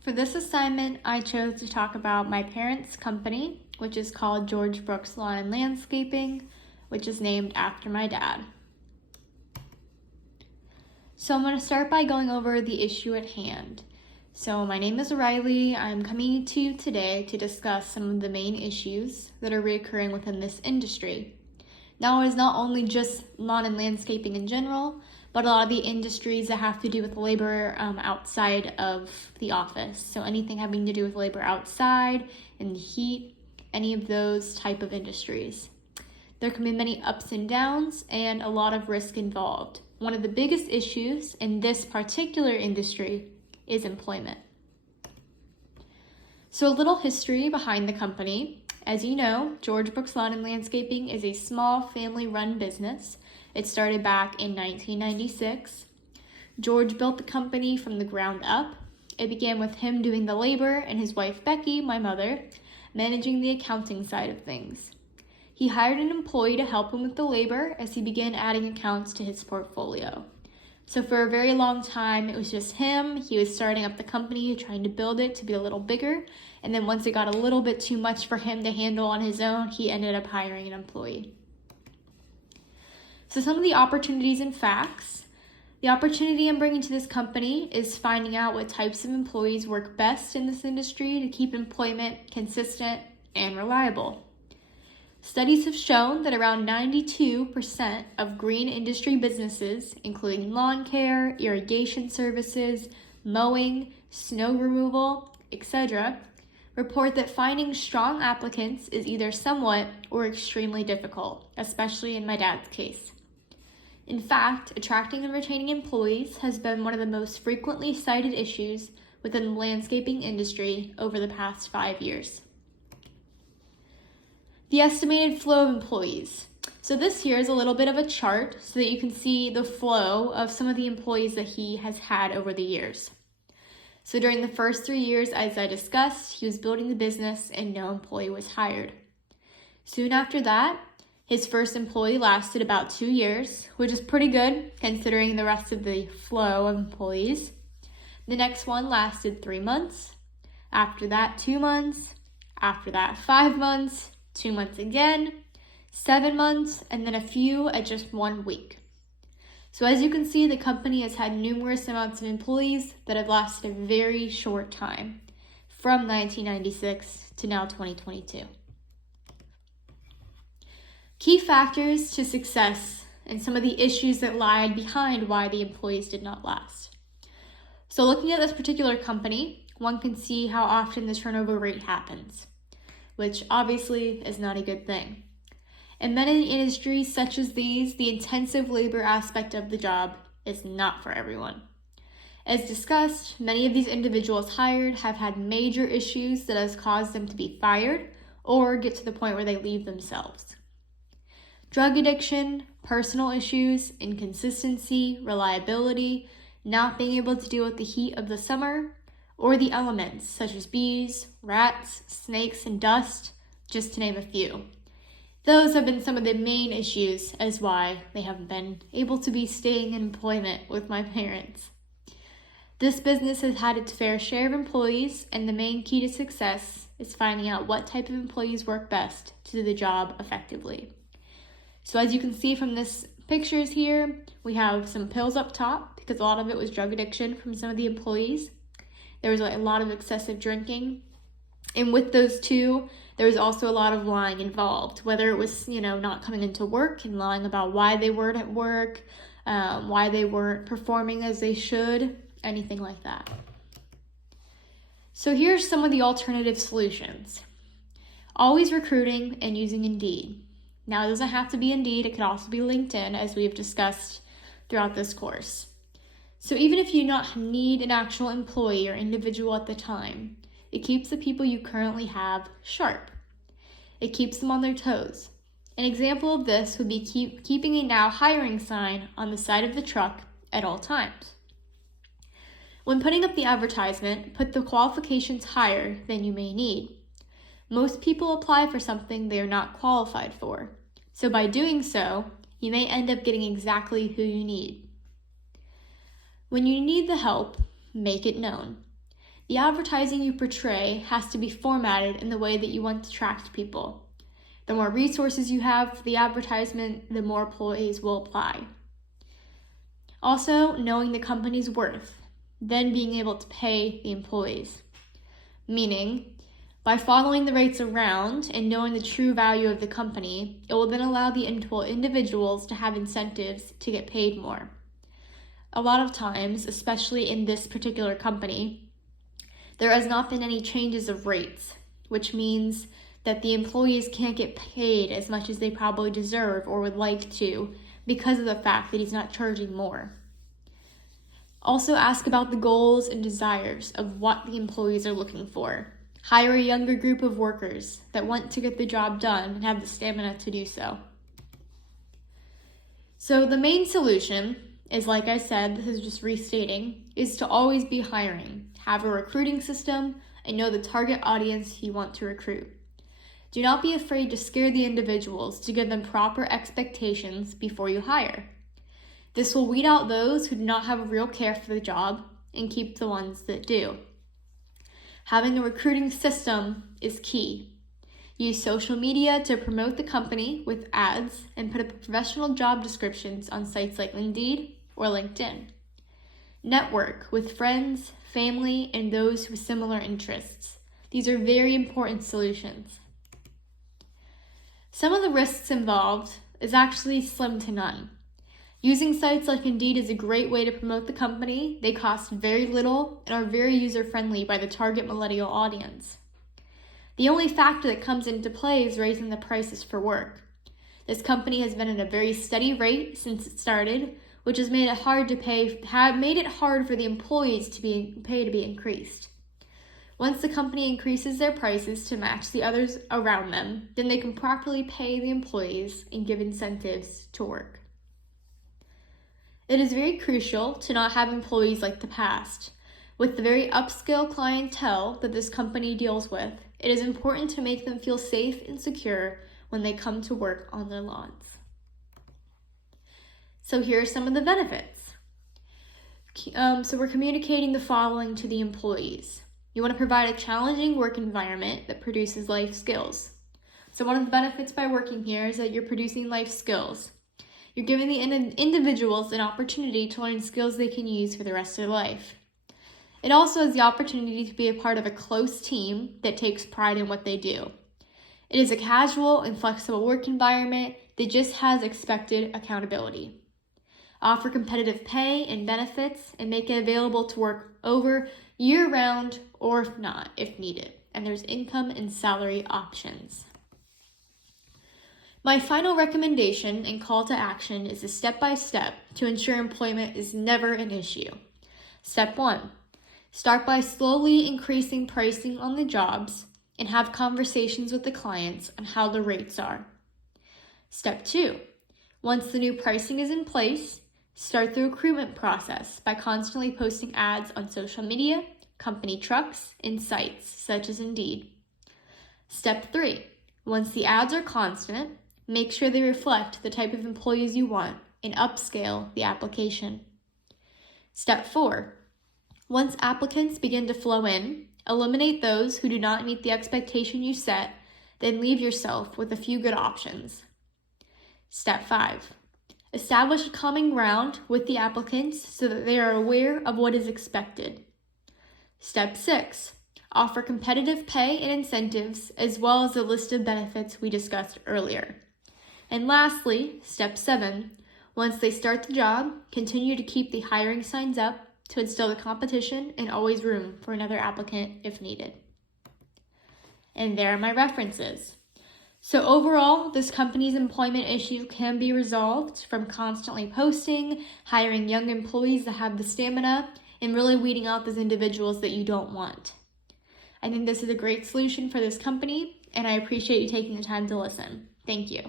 For this assignment, I chose to talk about my parents' company, which is called George Brooks Lawn and Landscaping, which is named after my dad. So I'm going to start by going over the issue at hand. So my name is Riley. I'm coming to you today to discuss some of the main issues that are reoccurring within this industry. Now, it is not only just lawn and landscaping in general, but a lot of the industries that have to do with labor outside of the office. So anything having to do with labor outside, in the heat, any of those type of industries. There can be many ups and downs and a lot of risk involved. One of the biggest issues in this particular industry is employment. So a little history behind the company. As you know, George Brooks Lawn and Landscaping is a small family-run business. It started back in 1996. George built the company from the ground up. It began with him doing the labor and his wife Becky, my mother, managing the accounting side of things. He hired an employee to help him with the labor as he began adding accounts to his portfolio. So for a very long time, it was just him. He was starting up the company, trying to build it to be a little bigger. And then once it got a little bit too much for him to handle on his own, he ended up hiring an employee. So some of the opportunities and facts. The opportunity I'm bringing to this company is finding out what types of employees work best in this industry to keep employment consistent and reliable. Studies have shown that around 92% of green industry businesses, including lawn care, irrigation services, mowing, snow removal, etc., report that finding strong applicants is either somewhat or extremely difficult, especially in my dad's case. In fact, attracting and retaining employees has been one of the most frequently cited issues within the landscaping industry over the past 5 years. The estimated flow of employees. So this here is a little bit of a chart so that you can see the flow of some of the employees that he has had over the years. So during the first 3 years, as I discussed, he was building the business and no employee was hired. Soon after that, his first employee lasted about 2 years, which is pretty good considering the rest of the flow of employees. The next one lasted 3 months. After that, 2 months. After that, 5 months. 2 months again, 7 months, and then a few at just 1 week. So as you can see, the company has had numerous amounts of employees that have lasted a very short time, from 1996 to now 2022. Key factors to success and some of the issues that lied behind why the employees did not last. So looking at this particular company, one can see how often the turnover rate happens, which obviously is not a good thing. In many industries such as these, the intensive labor aspect of the job is not for everyone. As discussed, many of these individuals hired have had major issues that has caused them to be fired or get to the point where they leave themselves. Drug addiction, personal issues, inconsistency, reliability, not being able to deal with the heat of the summer, or the elements such as bees, rats, snakes, and dust, just to name a few. Those have been some of the main issues as why they haven't been able to be staying in employment with my parents. This business has had its fair share of employees, and the main key to success is finding out what type of employees work best to do the job effectively. So as you can see from this pictures here, we have some pills up top because a lot of it was drug addiction from some of the employees. There was a lot of excessive drinking. And with those two, there was also a lot of lying involved, whether it was, not coming into work and lying about why they weren't at work, why they weren't performing as they should, anything like that. So here's some of the alternative solutions. Always recruiting and using Indeed. Now, it doesn't have to be Indeed. It could also be LinkedIn, as we have discussed throughout this course. So even if you not need an actual employee or individual at the time, it keeps the people you currently have sharp. It keeps them on their toes. An example of this would be keeping a now hiring sign on the side of the truck at all times. When putting up the advertisement, put the qualifications higher than you may need. Most people apply for something they are not qualified for. So by doing so, you may end up getting exactly who you need. When you need the help, make it known. The advertising you portray has to be formatted in the way that you want to attract people. The more resources you have for the advertisement, the more employees will apply. Also, knowing the company's worth, then being able to pay the employees. Meaning, by following the rates around and knowing the true value of the company, it will then allow the individuals to have incentives to get paid more. A lot of times, especially in this particular company, there has not been any changes of rates, which means that the employees can't get paid as much as they probably deserve or would like to because of the fact that he's not charging more. Also ask about the goals and desires of what the employees are looking for. Hire a younger group of workers that want to get the job done and have the stamina to do so. So the main solution is, like I said, this is just restating, is to always be hiring. Have a recruiting system and know the target audience you want to recruit. Do not be afraid to scare the individuals to give them proper expectations before you hire. This will weed out those who do not have a real care for the job and keep the ones that do. Having a recruiting system is key. Use social media to promote the company with ads and put up professional job descriptions on sites like Indeed or LinkedIn. Network with friends, family, and those with similar interests. These are very important solutions. Some of the risks involved is actually slim to none. Using sites like Indeed is a great way to promote the company. They cost very little and are very user-friendly by the target millennial audience. The only factor that comes into play is raising the prices for work. This company has been at a very steady rate since it started, which has made it hard for the employees to be increased. Once the company increases their prices to match the others around them, then they can properly pay the employees and give incentives to work. It is very crucial to not have employees like the past. With the very upscale clientele that this company deals with, it is important to make them feel safe and secure when they come to work on their lawns. So here are some of the benefits. So we're communicating the following to the employees. You want to provide a challenging work environment that produces life skills. So one of the benefits by working here is that you're producing life skills. You're giving the individuals an opportunity to learn skills they can use for the rest of their life. It also has the opportunity to be a part of a close team that takes pride in what they do. It is a casual and flexible work environment that just has expected accountability. Offer competitive pay and benefits and make it available to work over year-round or if not, if needed. And there's income and salary options. My final recommendation and call to action is a step-by-step to ensure employment is never an issue. Step 1. Start by slowly increasing pricing on the jobs and have conversations with the clients on how the rates are. Step 2. Once the new pricing is in place, start the recruitment process by constantly posting ads on social media, company trucks, and sites such as Indeed. Step 3. Once the ads are constant, make sure they reflect the type of employees you want and upscale the application. Step 4. Once applicants begin to flow in, eliminate those who do not meet the expectation you set, then leave yourself with a few good options. Step 5. Establish a common ground with the applicants so that they are aware of what is expected. Step 6. Offer competitive pay and incentives as well as a list of benefits we discussed earlier. And lastly, Step 7. Once they start the job, continue to keep the hiring signs up to instill the competition and always room for another applicant if needed. And there are my references. So overall, this company's employment issue can be resolved from constantly posting, hiring young employees that have the stamina, and really weeding out those individuals that you don't want. I think this is a great solution for this company, and I appreciate you taking the time to listen. Thank you.